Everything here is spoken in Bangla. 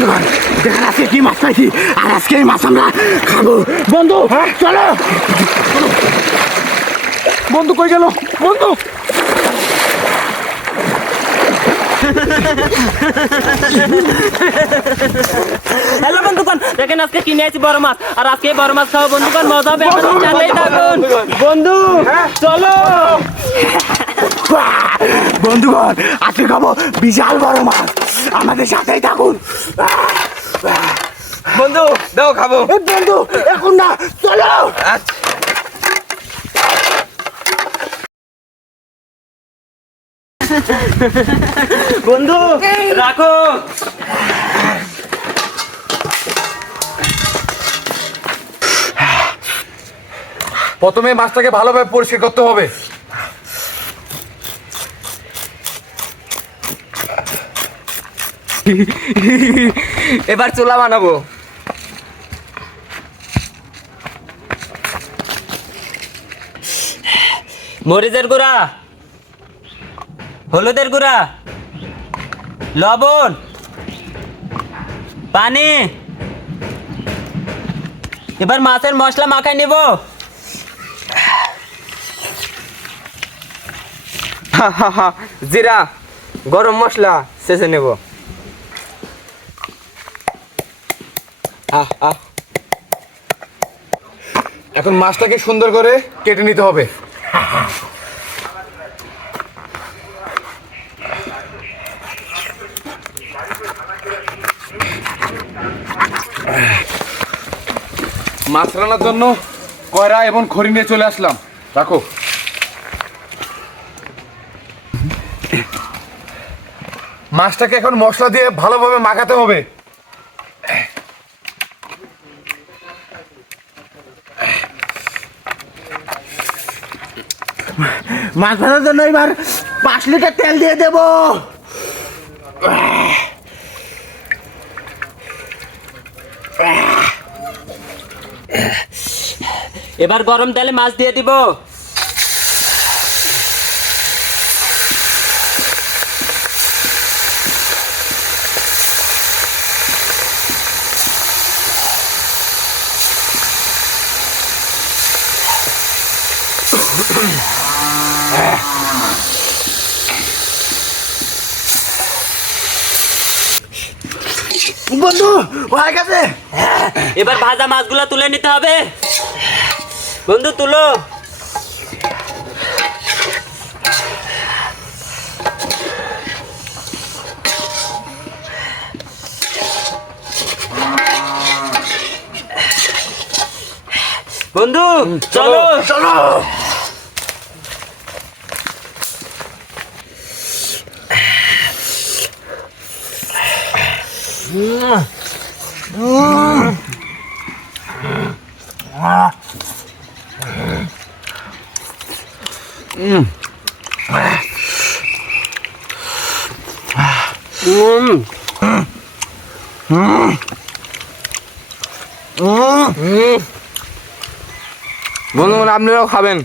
বন্ধুগণ দেখেন আজকে কি মাছ পাইছি আর আজকে এই মাছ আমরা খাবো। বন্ধু চলো। বন্ধু কই গেল বন্ধু? হ্যালো বন্ধুগণ, দেখেন আজকে কিনে আছি বড় মাছ, আর আজকে বড় মাছ খাবো বন্ধুগণ। মজা হবে, চালেই থাকুন বন্ধু। চলো বন্ধুগণ আজকে খাবো বিশাল বড় মাছ, আমাদের সাথেই থাকুন। বন্ধু দাও খাবো। বন্ধু এখন না, চলো। বন্ধু রাখো। প্রথমে মাছটাকে ভালোভাবে পরিষ্কার করতে হবে। এবার চুলা বানাবো। মরিচের গুঁড়া, হলুদের গুঁড়া, লবণ, পানি। এবার মাছের মশলা মাখাই নেব। জিরা, গরম মশলা শেষে নেব। এখন মাছটাকে সুন্দর করে কেটে নিতে হবে। মাছ রান্নার জন্য কয়রা এবং খড়ি নিয়ে চলে আসলাম। রাখো। মাছটাকে এখন মশলা দিয়ে ভালোভাবে মাখাতে হবে। মাছ ভাজার জন্য এবার 5 লিটার তেল দিয়ে দেব। এবার গরম তেলে মাছ দিয়ে দিব। বন্ধু হয়ে গেছে। এবার ভাজা মাছগুলো তুলে নিতে হবে। বন্ধু তুলো। বন্ধু চলো চলো। বন্ধু আপনারাও খাবেন।